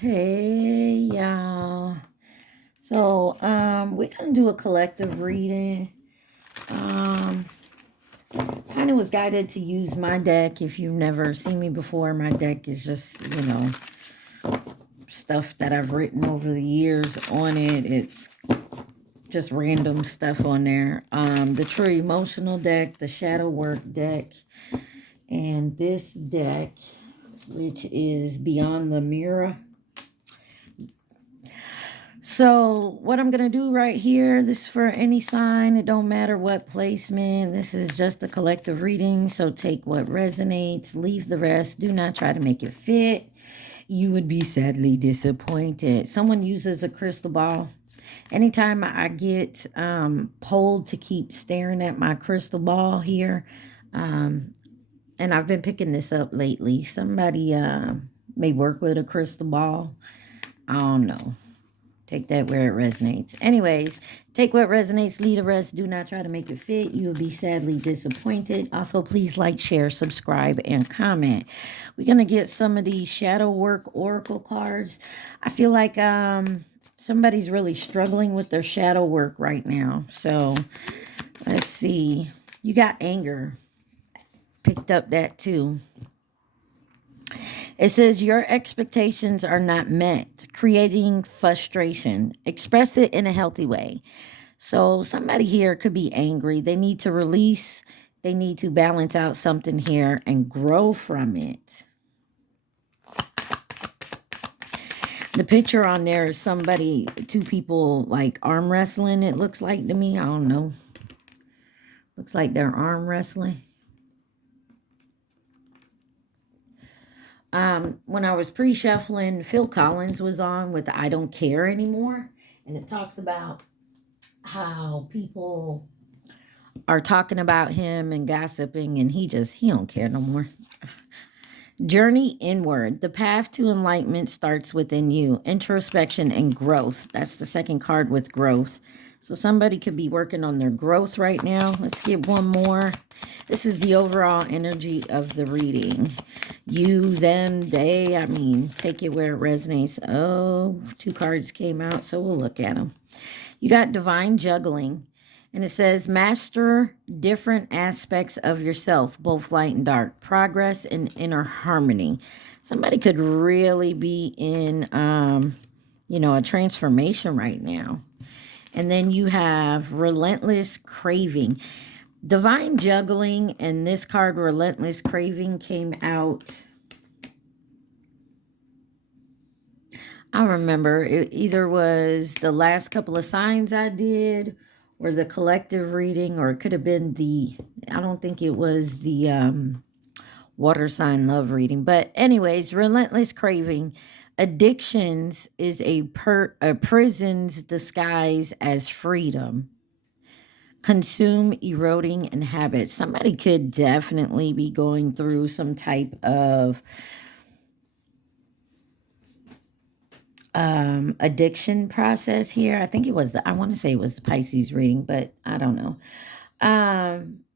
Hey y'all. So we're gonna do a collective reading. Um Kind of was guided to use my deck. If you've never seen me before, my deck is just, stuff that I've written over the years on it. It's just random stuff on there. The True Emotional deck, the Shadow Work deck, and this deck, which is Beyond the Mirror. So what I'm going to do right here, this is for any sign. It don't matter what placement. This is just a collective reading. So take what resonates, leave the rest. Do not try to make it fit. You would be sadly disappointed. Someone uses a crystal ball. Anytime I get pulled to keep staring at my crystal ball here, and I've been picking this up lately. Somebody may work with a crystal ball. I don't know. Take that where it resonates. Anyways, take what resonates, leave the rest. Do not try to make it fit. You will be sadly disappointed. Also, please like, share, subscribe, and comment. We're going to get some of these shadow work oracle cards. I feel like somebody's really struggling with their shadow work right now. So, let's see. You got anger. Picked up that too. It says your expectations are not met, creating frustration. Express it in a healthy way. So somebody here could be angry. They need to release. They need to balance out something here and grow from it. The picture on there is somebody, two people like arm wrestling, it looks like to me. I don't know. Looks like they're arm wrestling. When I was pre-shuffling, Phil Collins was on with I Don't Care Anymore. And it talks about how people are talking about him and gossiping, and he don't care no more. Journey inward. The path to enlightenment starts within you. Introspection and growth. That's the second card with growth. So somebody could be working on their growth right now. Let's get one more. This is the overall energy of the reading. You, them, they, take it where it resonates. Oh, two cards came out, so we'll look at them. You got divine juggling. And it says, master different aspects of yourself, both light and dark, progress and inner harmony. Somebody could really be in, a transformation right now. And then you have relentless craving. Divine juggling and this card, relentless craving, came out. I remember it either was the last couple of signs I did or the collective reading, or it could have been I don't think it was the water sign love reading. But anyways, relentless craving. Addictions is a prison's disguise as freedom. Consume, eroding, and habits. Somebody could definitely be going through some type of addiction process here. I think it was I want to say it was the Pisces reading, but I don't know.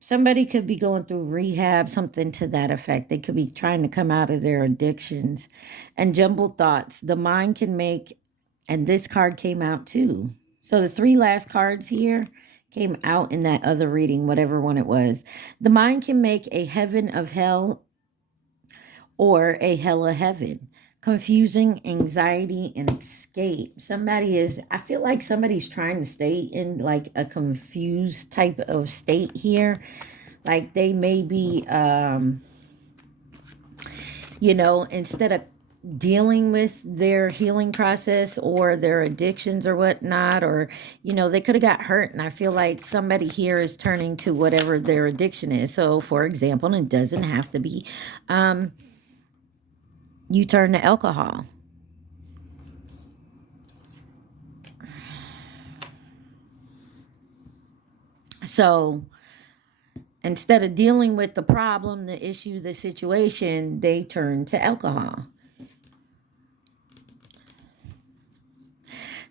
Somebody could be going through rehab, something to that effect. They could be trying to come out of their addictions. And jumbled thoughts. The mind can make, and this card came out too. So the three last cards here came out in that other reading, whatever one it was. The mind can make a heaven of hell or a hell of heaven. Confusing, anxiety, and escape. I feel like somebody's trying to stay in like a confused type of state here. Like they may be, instead of dealing with their healing process or their addictions or whatnot, or, they could have got hurt. And I feel like somebody here is turning to whatever their addiction is. So for example, and it doesn't have to be, you turn to alcohol. So instead of dealing with the problem, the issue, the situation, they turn to alcohol.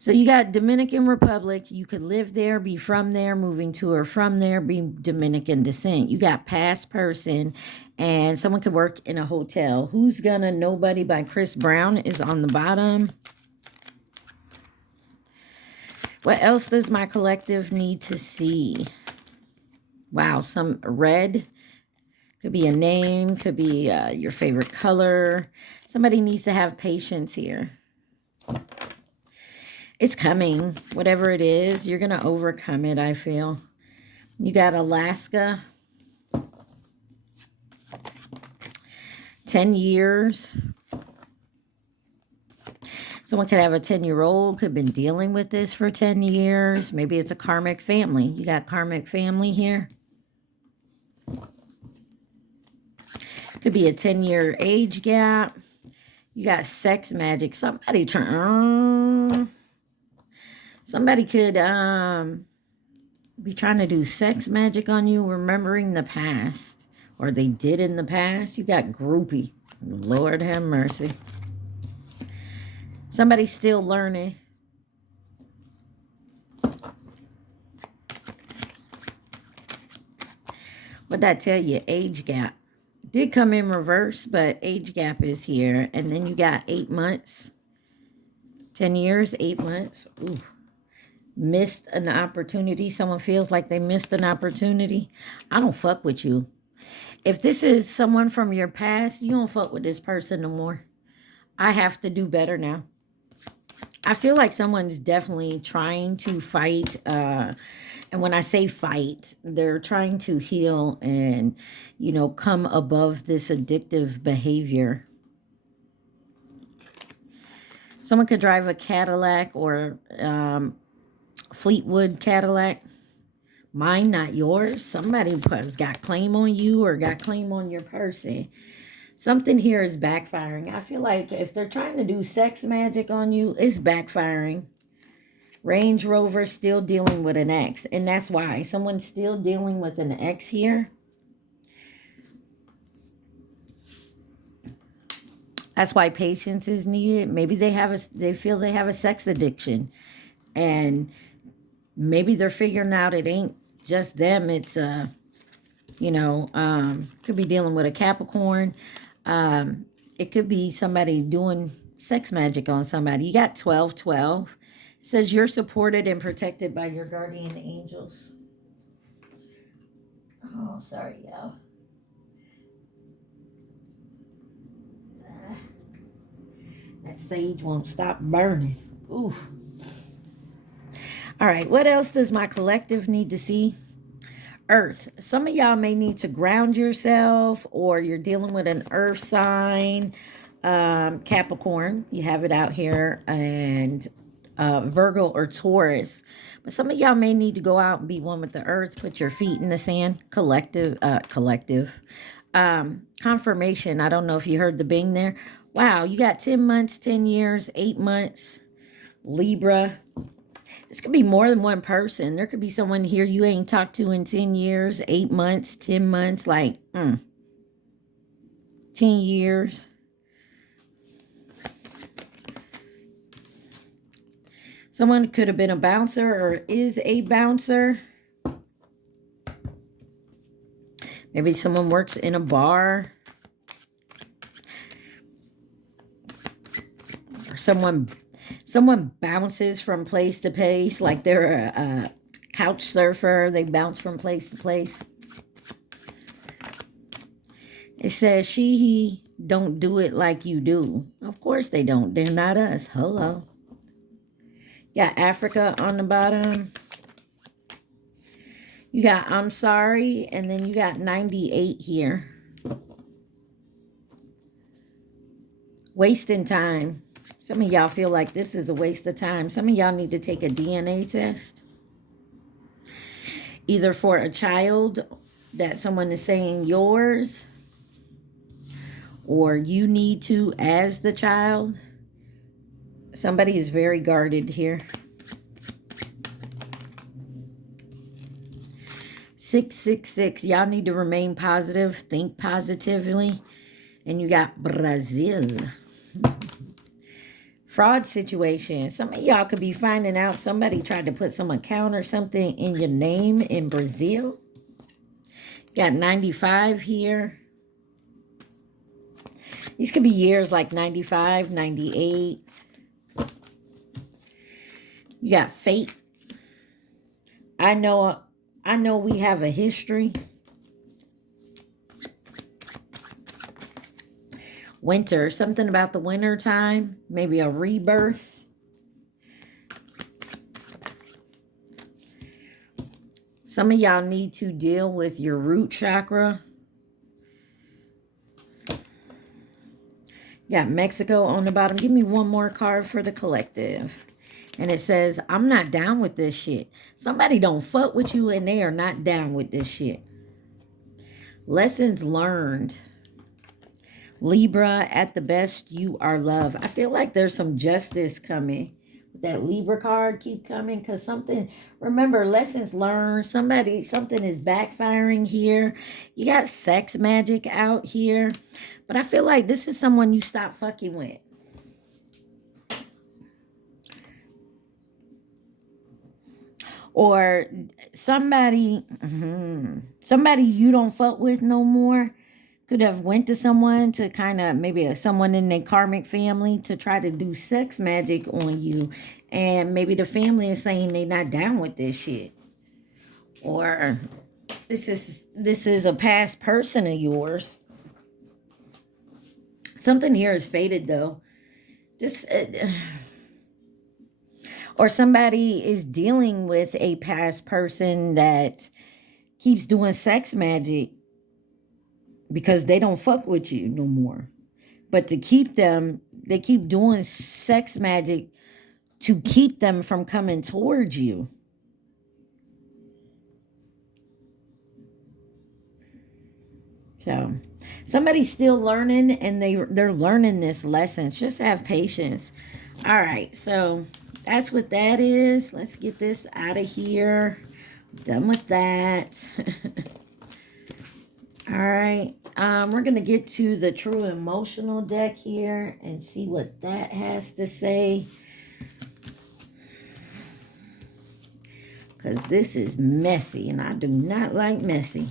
So you got Dominican Republic. You could live there, be from there, moving to or from there, be Dominican descent. You got past person, and someone could work in a hotel. Who's Gonna Nobody by Chris Brown is on the bottom. What else does my collective need to see? Wow, some red. Could be a name, could be your favorite color. Somebody needs to have patience here. It's coming. Whatever it is, you're going to overcome it, I feel. You got Alaska. 10 years. Someone could have a 10-year-old, could have been dealing with this for 10 years. Maybe it's a karmic family. You got karmic family here. Could be a 10-year age gap. You got sex magic. Somebody could be trying to do sex magic on you, remembering the past. Or they did in the past. You got groupie. Lord have mercy. Somebody's still learning. What'd that tell you? Age gap. Did come in reverse, but age gap is here. And then you got 8 months. 10 years, 8 months. Ooh. Missed an opportunity. Someone feels like they missed an opportunity. I don't fuck with you. If this is someone from your past, you don't fuck with this person no more. I have to do better now. I feel like someone's definitely trying to fight. And when I say fight, they're trying to heal and, you know, come above this addictive behavior. Someone could drive a Cadillac or Fleetwood Cadillac. Mine, not yours. Somebody has got claim on you or got claim on your person. Something here is backfiring. I feel like if they're trying to do sex magic on you, it's backfiring. Range Rover still dealing with an ex. And that's why. Someone's still dealing with an ex here. That's why patience is needed. Maybe they feel they have a sex addiction. And maybe they're figuring out it ain't just them. It's, you know, could be dealing with a Capricorn. It could be somebody doing sex magic on somebody. You got 1212. It says you're supported and protected by your guardian angels. Oh, sorry, y'all. That sage won't stop burning. Ooh. All right, what else does my collective need to see? Earth. Some of y'all may need to ground yourself, or you're dealing with an earth sign. Capricorn, you have it out here, and Virgo or Taurus. But some of y'all may need to go out and be one with the earth, put your feet in the sand. Collective. Confirmation. I don't know if you heard the bing there. Wow, you got 10 months, 10 years, 8 months. Libra. This could be more than one person. There could be someone here you ain't talked to in 10 years, 8 months, 10 months, like 10 years. Someone could have been a bouncer or is a bouncer. Maybe someone works in a bar. Or someone bounces from place to place, like they're a couch surfer. They bounce from place to place. It says he don't do it like you do. Of course they don't. They're not us. Hello. Got Africa on the bottom. You got I'm sorry, and then you got 98 here. Wasting time. Some of y'all feel like this is a waste of time. Some of y'all need to take a DNA test. Either for a child that someone is saying yours, or you need to as the child. Somebody is very guarded here. 666. Y'all need to remain positive. Think positively. And you got Brazil. fraud situation. Some of y'all could be finding out somebody tried to put some account or something in your name in Brazil. Got 95 here. These could be years like 95, 98. You got fate. I know we have a history. Winter, something about the winter time, maybe a rebirth. Some of y'all need to deal with your root chakra. You got Mexico on the bottom. Give me one more card for the collective. And it says, I'm not down with this shit. Somebody don't fuck with you and they are not down with this shit. Lessons learned. Libra, at the best, you are loved. I feel like there's some justice coming. That Libra card keep coming because something, remember, lessons learned. Something is backfiring here. You got sex magic out here. But I feel like this is someone you stop fucking with. Or somebody you don't fuck with no more. Could have went to someone to kind of, maybe someone in their karmic family to try to do sex magic on you. And maybe the family is saying they're not down with this shit. Or this is a past person of yours. Something here is faded though. Just... or somebody is dealing with a past person that keeps doing sex magic because they don't fuck with you no more. But to keep them, they keep doing sex magic to keep them from coming towards you. So somebody's still learning and they're learning this lesson. Just have patience. All right, so that's what that is. Let's get this out of here. Done with that. All right. We're going to get to the true emotional deck here and see what that has to say. Because this is messy and I do not like messy.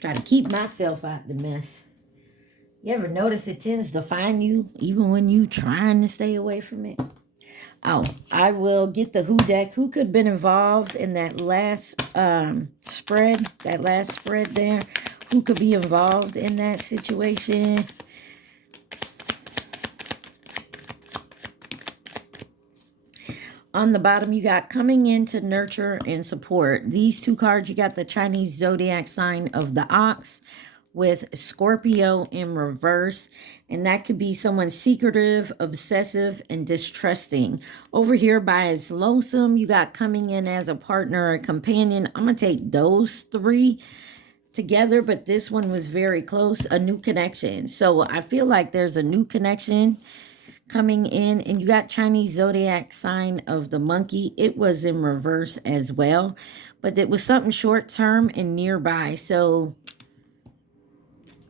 Try to keep myself out the mess. You ever notice it tends to find you even when you trying to stay away from it? Oh, I will get the Who deck. Who could have been involved in that last spread? That last spread there. Who could be involved in that situation? On the bottom, you got coming in to nurture and support. These two cards, you got the Chinese zodiac sign of the ox with Scorpio in reverse. And that could be someone secretive, obsessive, and distrusting. Over here by its lonesome, you got coming in as a partner or a companion. I'm going to take those three together, but this one was very close. A new connection. So I feel like there's a new connection coming in. And you got Chinese zodiac sign of the monkey. It was in reverse as well. But it was something short term and nearby. So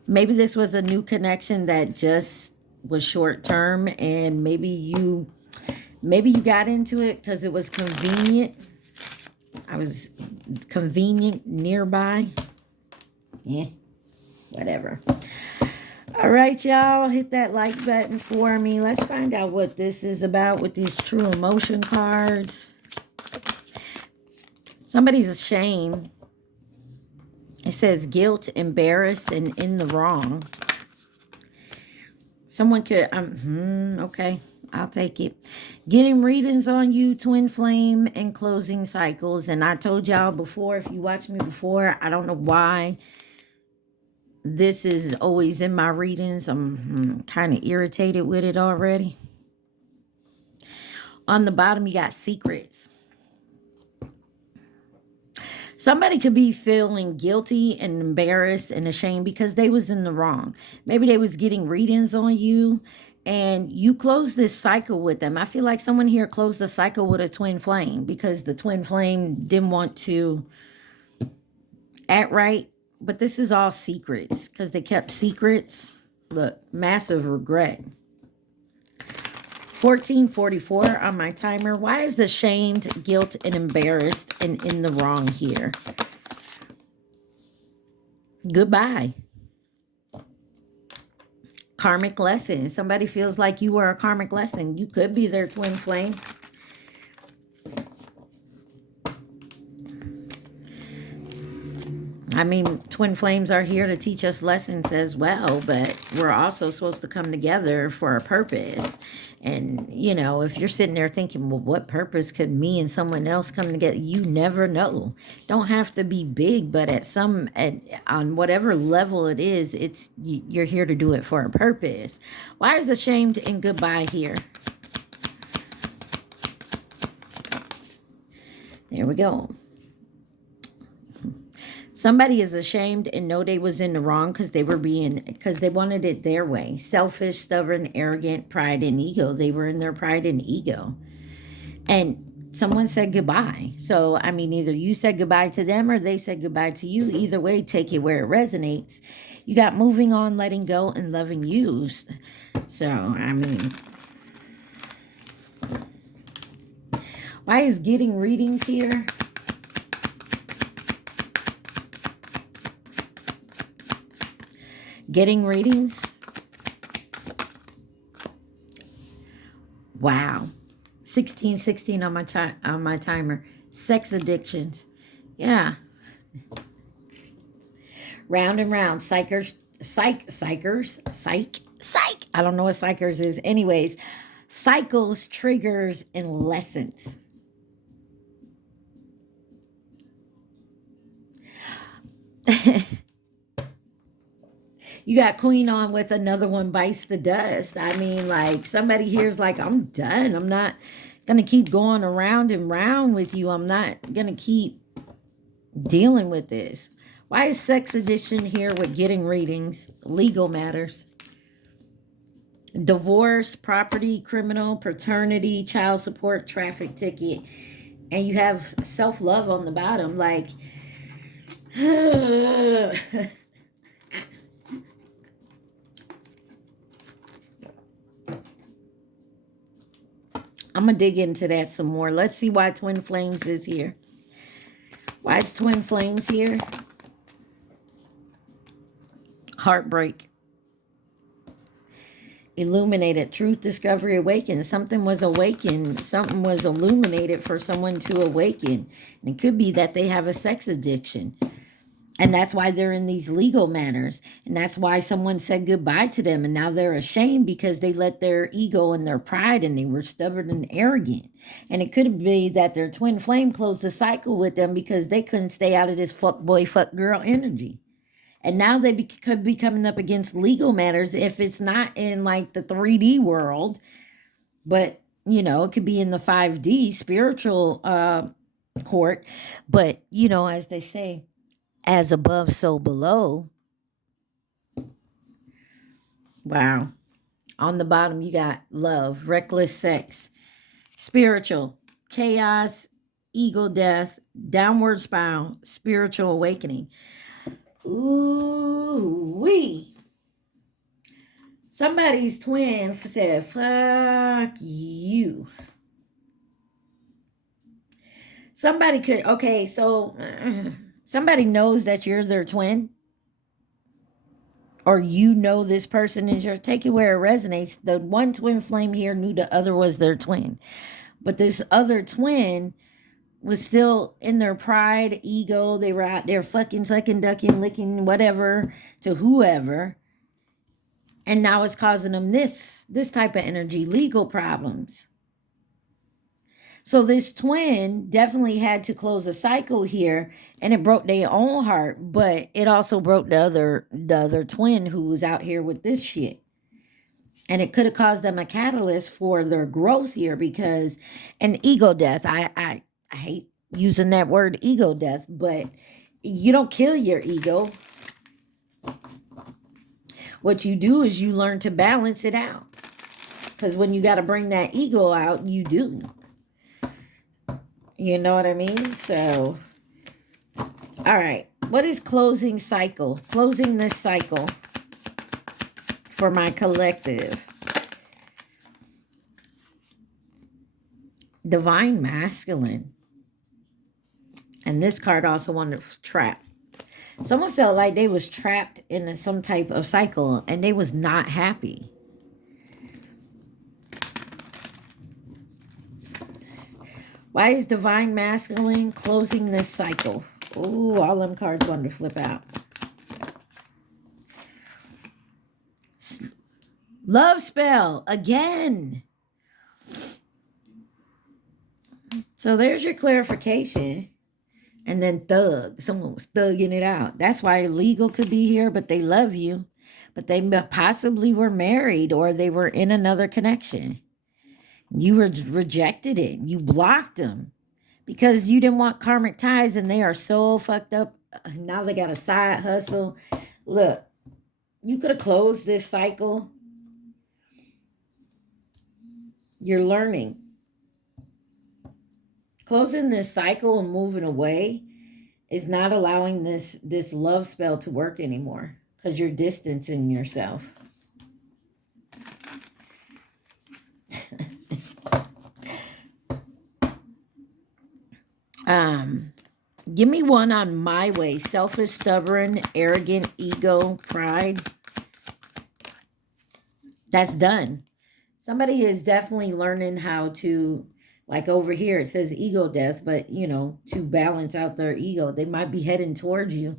maybe this was a new connection that just was short term, and maybe you got into it because it was convenient. I was convenient nearby. Yeah, whatever. All right, y'all, hit that like button for me. Let's find out what this is about with these true emotion cards. Somebody's ashamed. It says guilt, embarrassed, and in the wrong. Someone could, okay, I'll take it. Getting readings on you, twin flame, and closing cycles. And I told y'all before, if you watched me before, I don't know why this is always in my readings. I'm kind of irritated with it already. On the bottom, you got secrets. Somebody could be feeling guilty and embarrassed and ashamed because they was in the wrong. Maybe they was getting readings on you and you closed this cycle with them. I feel like someone here closed the cycle with a twin flame because the twin flame didn't want to act right. But this is all secrets because they kept secrets. Look, massive regret. 1444 on my timer. Why is ashamed, guilt, and embarrassed and in the wrong here? Goodbye. Karmic lesson. Somebody feels like you were a karmic lesson. You could be their twin flame. I mean, twin flames are here to teach us lessons as well, but we're also supposed to come together for a purpose. And, you know, if you're sitting there thinking, well, what purpose could me and someone else come together? You never know. Don't have to be big, but on whatever level it is, you're here to do it for a purpose. Why is ashamed and goodbye here? There we go. Somebody is ashamed and know they was in the wrong because they wanted it their way. Selfish, stubborn, arrogant, pride, and ego. They were in their pride and ego. And someone said goodbye. So, I mean, either you said goodbye to them or they said goodbye to you. Either way, take it where it resonates. You got moving on, letting go, and loving you. So, I mean, why is getting readings here? Getting readings. Wow. 1616 on my timer. Sex addictions. Yeah. Round and round. Psych. I don't know what psychers is. Anyways, cycles, triggers, and lessons. You got Queen on with another one bites the dust. I mean, like, somebody here's like, I'm done. I'm not going to keep going around and round with you. I'm not going to keep dealing with this. Why is sex addiction here with getting readings? Legal matters. Divorce, property, criminal, paternity, child support, traffic ticket. And you have self-love on the bottom. Like, I'm going to dig into that some more. Let's see why Twin Flames is here. Why is Twin Flames here? Heartbreak. Illuminated. Truth, discovery, awakened. Something was awakened. Something was illuminated for someone to awaken. And it could be that they have a sex addiction. And that's why they're in these legal matters. And that's why someone said goodbye to them. And now they're ashamed because they let their ego and their pride and they were stubborn and arrogant. And it could be that their twin flame closed the cycle with them because they couldn't stay out of this fuck boy, fuck girl energy. And now they could be coming up against legal matters if it's not in like the 3D world. But, you know, it could be in the 5D spiritual court. But, you know, as they say, as above, so below. Wow. On the bottom, you got love, reckless sex, spiritual, chaos, ego death, downward spiral, spiritual awakening. Ooh-wee. Somebody's twin said, fuck you. Somebody could, okay, so... somebody knows that you're their twin, or you know this person is your, take it where it resonates. The one twin flame here knew the other was their twin, but this other twin was still in their pride, ego. They were out there fucking, sucking, ducking, licking, whatever to whoever, and now it's causing them this type of energy, legal problems. So this twin definitely had to close a cycle here, and it broke their own heart, but it also broke the other twin who was out here with this shit. And it could have caused them a catalyst for their growth here because an ego death, I hate using that word ego death, but you don't kill your ego. What you do is you learn to balance it out. Because when you got to bring that ego out, you do. You know what I mean? So, all right. What is closing cycle? Closing this cycle for my collective. Divine masculine. And this card also wanted trap. Someone felt like they was trapped in some type of cycle and they was not happy. Why is divine masculine closing this cycle? Ooh, all them cards wanted to flip out. Love spell again. So there's your clarification. And then thug. Someone was thugging it out. That's why legal could be here, but they love you. But they possibly were married or they were in another connection. You rejected it. You blocked them because you didn't want karmic ties and they are so fucked up. Now they got a side hustle. Look, you could have closed this cycle. You're learning. Closing this cycle and moving away is not allowing this love spell to work anymore because you're distancing yourself. Give me one on my way. Selfish, stubborn, arrogant, ego, pride. That's done. Somebody is definitely learning how to, like over here, it says ego death, but, you know, to balance out their ego. They might be heading towards you.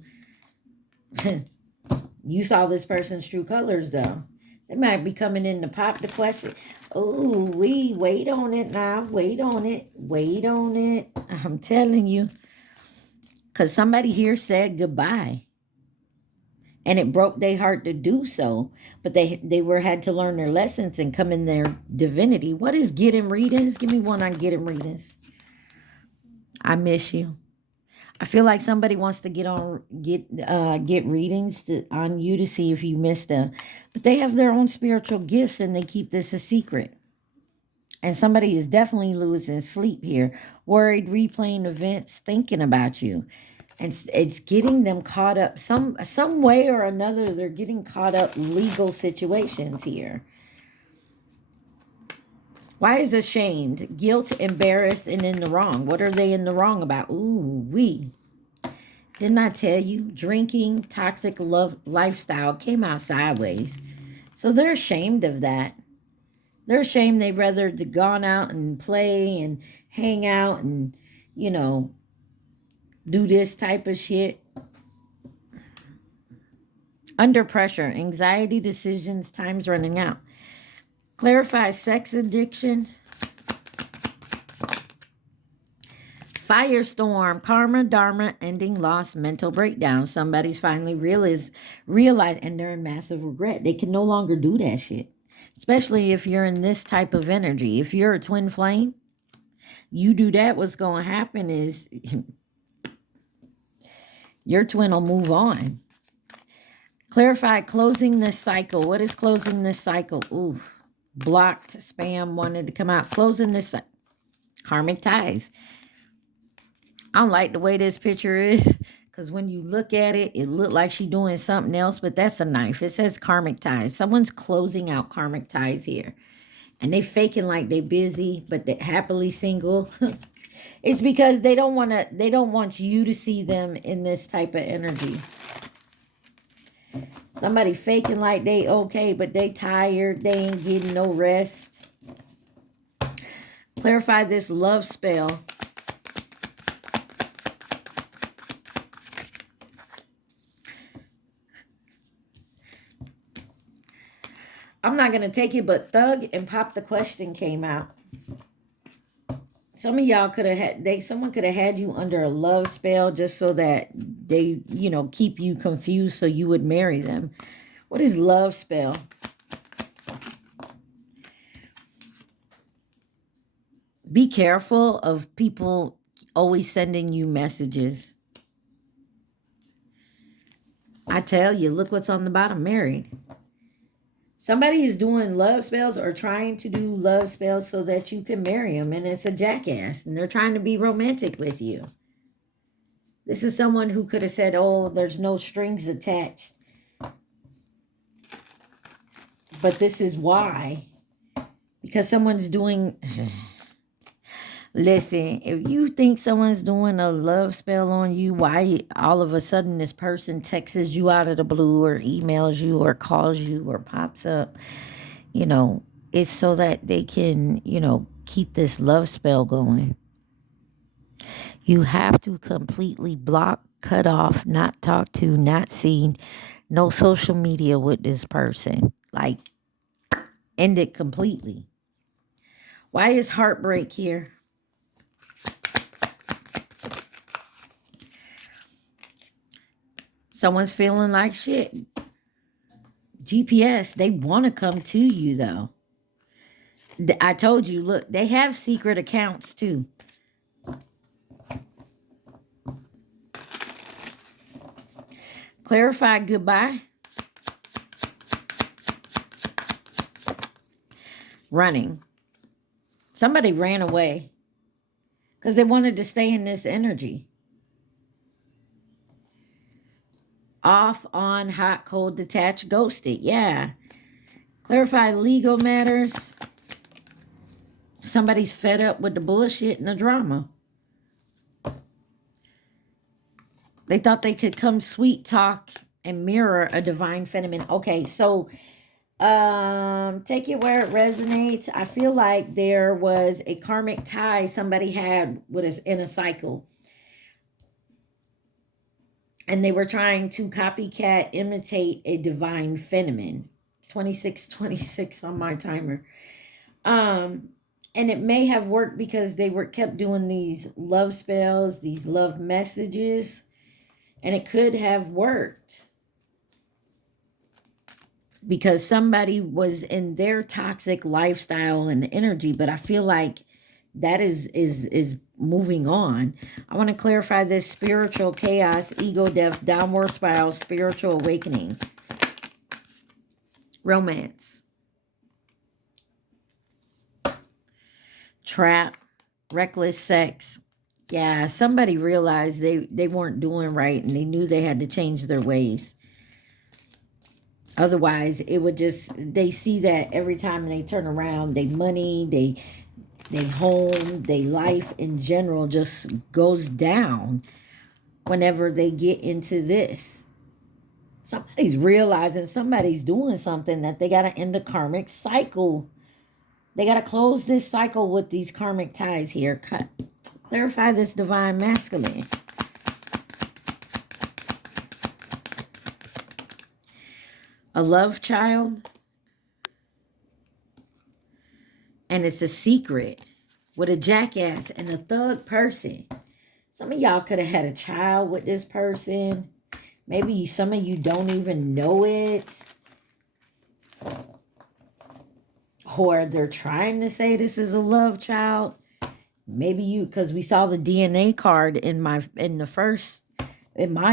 You saw this person's true colors, though. They might be coming in to pop the question. Oh, wait on it now. Wait on it. Wait on it. I'm telling you. Because somebody here said goodbye. And it broke their heart to do so. But they had to learn their lessons and come in their divinity. What is getting readings? Give me one on getting readings. I miss you. I feel like somebody wants to get readings on you to see if you miss them. But they have their own spiritual gifts and they keep this a secret. And somebody is definitely losing sleep here. Worried, replaying events, thinking about you. And it's getting them caught up. Some way or another, they're getting caught up legal situations here. Why is ashamed? Guilt, embarrassed, and in the wrong. What are they in the wrong about? Ooh, Didn't I tell you? Drinking, toxic love lifestyle came out sideways. So they're ashamed of that. They're ashamed they'd rather have gone out and play and hang out and, you know, do this type of shit. Under pressure, anxiety, decisions, time's running out. Clarify sex addictions. Firestorm, karma, dharma, ending, loss, mental breakdown. Somebody's finally realized, and they're in massive regret. They can no longer do that shit. Especially if you're in this type of energy. If you're a twin flame, you do that, what's going to happen is your twin will move on. Clarify closing this cycle. What is closing this cycle? Ooh, blocked, spam wanted to come out. Closing this cycle. Karmic ties. I don't like the way this picture is because when you look at it, it looked like she's doing something else, but that's a knife. It says karmic ties. Someone's closing out karmic ties here. And they faking like they busy, but they're happily single. It's because they don't want you to see them in this type of energy. Somebody faking like they okay, but they tired. They ain't getting no rest. Clarify this love spell. I'm not going to take it, but thug and pop the question came out. Some of y'all could have had, someone could have had you under a love spell just so that they, you know, keep you confused so you would marry them. What is love spell? Be careful of people always sending you messages. I tell you, look what's on the bottom, married. Somebody is doing love spells or trying to do love spells so that you can marry them. And it's a jackass. And they're trying to be romantic with you. This is someone who could have said, oh, there's no strings attached. But this is why. Because someone's doing... Listen, if you think someone's doing a love spell on you, why all of a sudden this person texts you out of the blue or emails you or calls you or pops up, you know, it's so that they can, you know, keep this love spell going. You have to completely block, cut off, not talk to, not seen, no social media with this person. Like, end it completely. Why is heartbreak here? Someone's feeling like shit. GPS, they want to come to you, though. I told you, look, they have secret accounts, too. Clarify goodbye. Running. Somebody ran away because they wanted to stay in this energy. Off, on, hot, cold, detached, ghosted. Yeah. Clarify legal matters. Somebody's fed up with the bullshit and the drama. They thought they could come sweet talk and mirror a divine feminine. Okay, so take it where it resonates. I feel like there was a karmic tie somebody had with us in a cycle. And they were trying to copycat, imitate a divine feminine. 2626 on my timer. And it may have worked because they kept doing these love spells, these love messages. And it could have worked. Because somebody was in their toxic lifestyle and energy. But I feel like that is moving on. I want to clarify this: spiritual chaos, ego death, downward spiral, spiritual awakening. Romance. Trap, reckless sex. Yeah, somebody realized they weren't doing right and they knew they had to change their ways. Otherwise, it would just, they see that every time they turn around, they money, they home, they life in general just goes down whenever they get into this. Somebody's realizing somebody's doing something that they got to end a karmic cycle. They got to close this cycle with these karmic ties here. Clarify this divine masculine. A love child. And it's a secret with a jackass and a thug person. Some of y'all could have had a child with this person. Maybe some of you don't even know it. Or they're trying to say this is a love child. Maybe you, because we saw the DNA card in my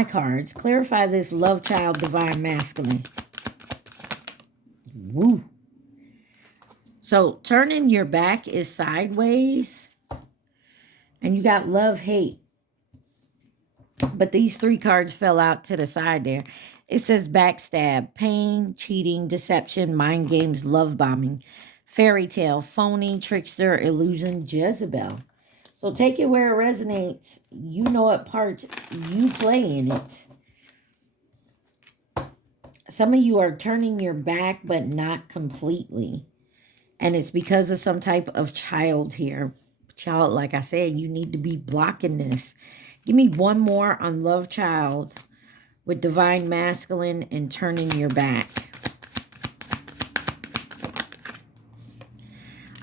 cards. Clarify this love child, divine masculine. Woo. So turning your back is sideways. And you got love, hate. But these 3 cards fell out to the side there. It says backstab, pain, cheating, deception, mind games, love bombing, fairy tale, phony, trickster, illusion, Jezebel. So take it where it resonates. You know what part you play in it. Some of you are turning your back, but not completely. And it's because of some type of child here. Child, like I said, you need to be blocking this. Give me one more on love child with divine masculine and turning your back.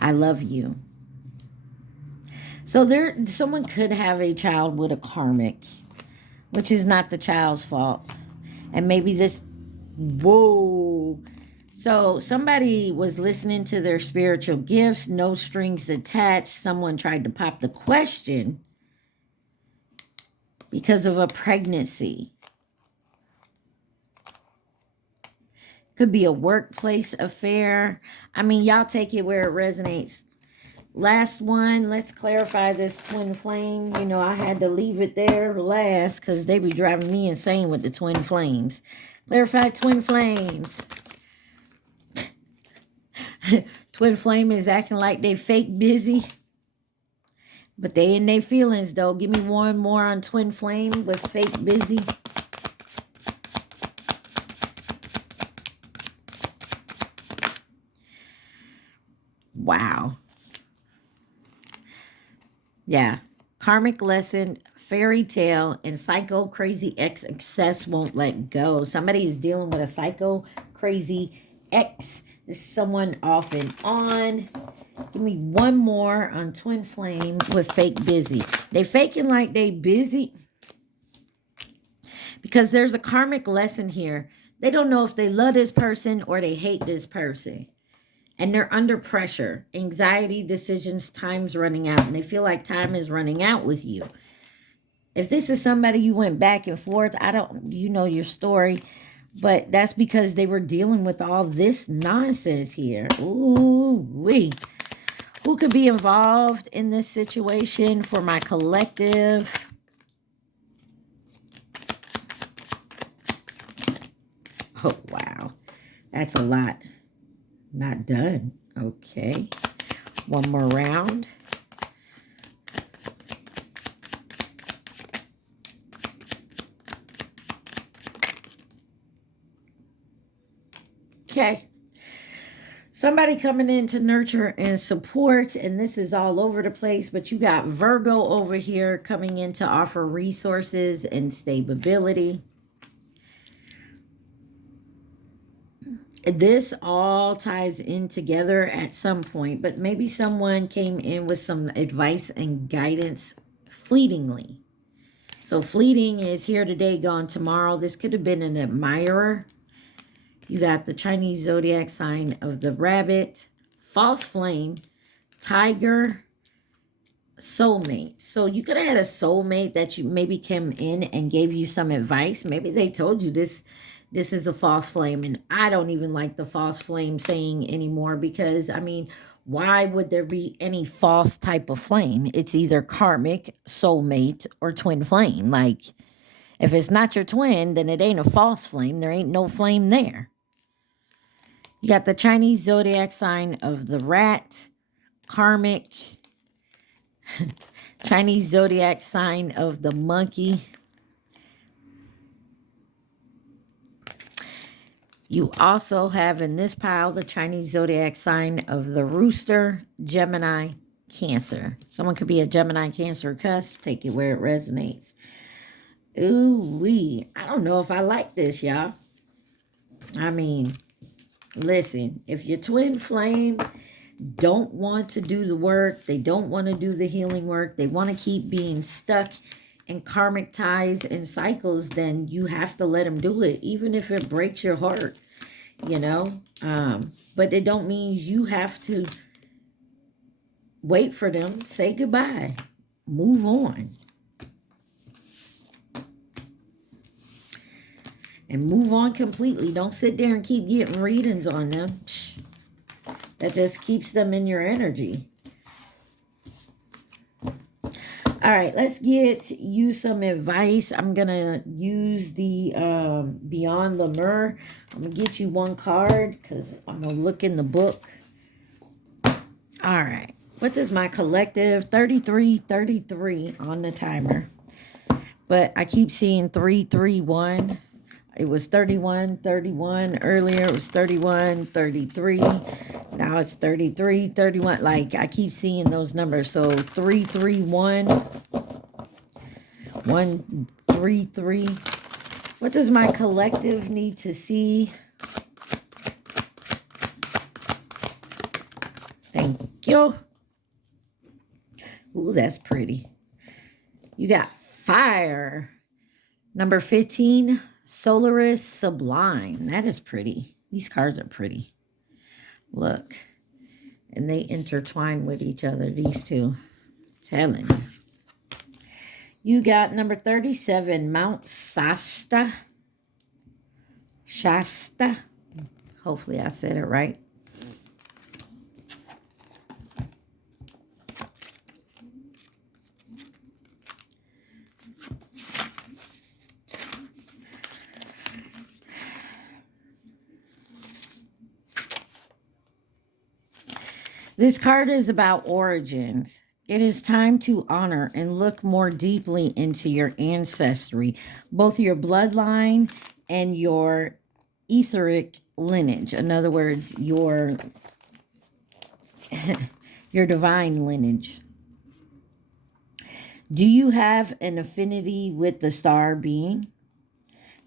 I love you. So someone could have a child with a karmic, which is not the child's fault. And maybe this, whoa. So somebody was listening to their spiritual gifts, no strings attached. Someone tried to pop the question because of a pregnancy. Could be a workplace affair. I mean, y'all take it where it resonates. Last one, let's clarify this twin flame. You know, I had to leave it there last because they be driving me insane with the twin flames. Clarify twin flames. Twin flame is acting like they fake busy. But they in their feelings, though. Give me one more on twin flame with fake busy. Wow. Yeah. Karmic lesson, fairy tale, and psycho crazy ex excess won't let go. Somebody is dealing with a psycho crazy ex. This is someone off and on. Give me one more on twin flame with fake busy. They faking like they busy because there's a karmic lesson here. They don't know if they love this person or they hate this person. And they're under pressure. Anxiety, decisions, time's running out. And they feel like time is running out with you. If this is somebody you went back and forth, you know your story. But that's because they were dealing with all this nonsense here. Ooh-wee. Who could be involved in this situation for my collective? Oh, wow. That's a lot. Not done. Okay. One more round. Okay. Somebody coming in to nurture and support, and this is all over the place, but you got Virgo over here coming in to offer resources and stability. This all ties in together at some point, but maybe someone came in with some advice and guidance fleetingly. So fleeting is here today, gone tomorrow. This could have been an admirer. You got the Chinese zodiac sign of the rabbit, false flame, tiger, soulmate. So you could have had a soulmate that you maybe came in and gave you some advice. Maybe they told you this is a false flame. And I don't even like the false flame saying anymore because, I mean, why would there be any false type of flame? It's either karmic, soulmate, or twin flame. Like, if it's not your twin, then it ain't a false flame. There ain't no flame there. You got the Chinese zodiac sign of the rat, karmic, Chinese zodiac sign of the monkey. You also have in this pile the Chinese zodiac sign of the rooster, Gemini, Cancer. Someone could be a Gemini, Cancer cusp. Take it where it resonates. Ooh-wee. I don't know if I like this, y'all. I mean, listen, if your twin flame don't want to do the work, they don't want to do the healing work, they want to keep being stuck in karmic ties and cycles, then you have to let them do it, even if it breaks your heart, you know. But it don't mean you have to wait for them. Say goodbye. Move on. And move on completely. Don't sit there and keep getting readings on them. That just keeps them in your energy. All right, let's get you some advice. I'm going to use the Beyond the Mirror. I'm going to get you one card because I'm going to look in the book. All right. What does my collective? 33 on the timer. But I keep seeing 331. It was 31 earlier. It was 31, 33. Now it's 33, 31. Like, I keep seeing those numbers. So 331, 133. What does my collective need to see? Thank you. Ooh, that's pretty. You got fire. Number 15. Solaris Sublime. That is pretty. These cards are pretty. Look. And they intertwine with each other, these two. Telling you. You got number 37, Mount Shasta. Shasta. Hopefully I said it right. This card is about origins. It is time to honor and look more deeply into your ancestry, both your bloodline and your etheric lineage. In other words, your your divine lineage. Do you have an affinity with the star being?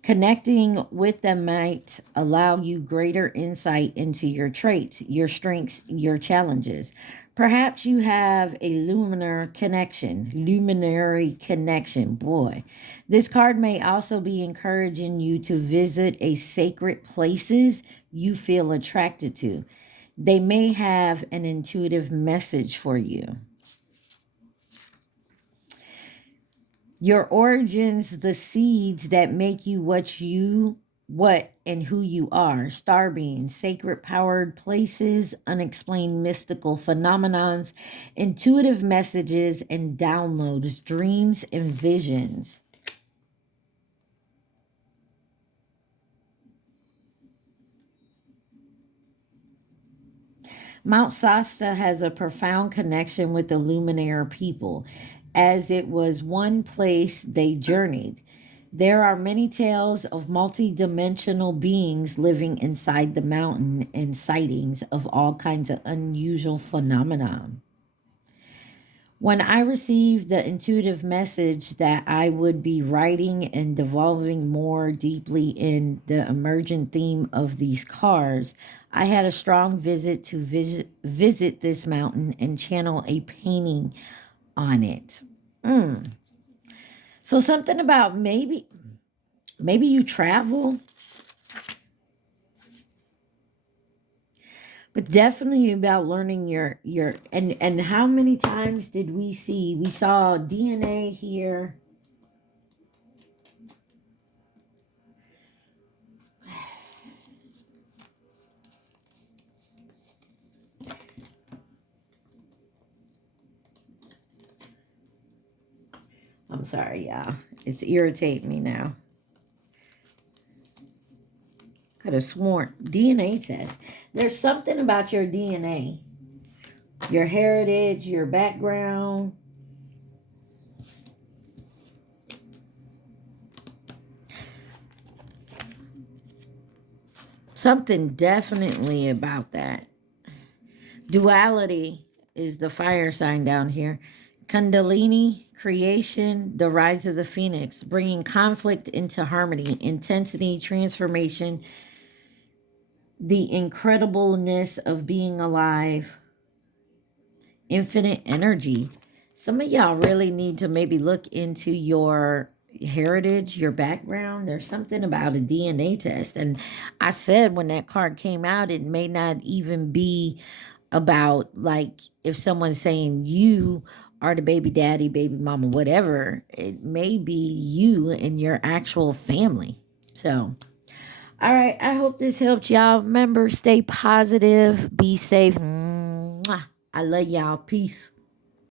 Connecting with them might allow you greater insight into your traits, your strengths, your challenges. Perhaps you have a luminary connection. Boy, this card may also be encouraging you to visit a sacred places you feel attracted to. They may have an intuitive message for you. Your origins, the seeds that make you what and who you are. Star beings, sacred powered places, unexplained mystical phenomenons, intuitive messages and downloads, dreams and visions. Mount Shasta has a profound connection with the Luminaire people, as it was one place they journeyed. There are many tales of multi-dimensional beings living inside the mountain and sightings of all kinds of unusual phenomena. When I received the intuitive message that I would be writing and devolving more deeply in the emergent theme of these cards, I had a strong visit to visit this mountain and channel a painting on it. So something about maybe you travel, but definitely about learning your and how many times did we saw DNA here. I'm sorry, y'all. It's irritating me now. Could have sworn DNA test. There's something about your DNA, your heritage, your background. Something definitely about that. Duality is the fire sign down here. Kundalini, creation, the rise of the phoenix, bringing conflict into harmony, intensity, transformation, the incredibleness of being alive, infinite energy. Some of y'all really need to maybe look into your heritage, your background. There's something about a DNA test. And I said when that card came out, it may not even be about, like, if someone's saying you are the baby daddy, baby mama, whatever, it may be you and your actual family. So, all right, I hope this helped y'all. Remember, stay positive, be safe. Mwah. I love y'all. Peace.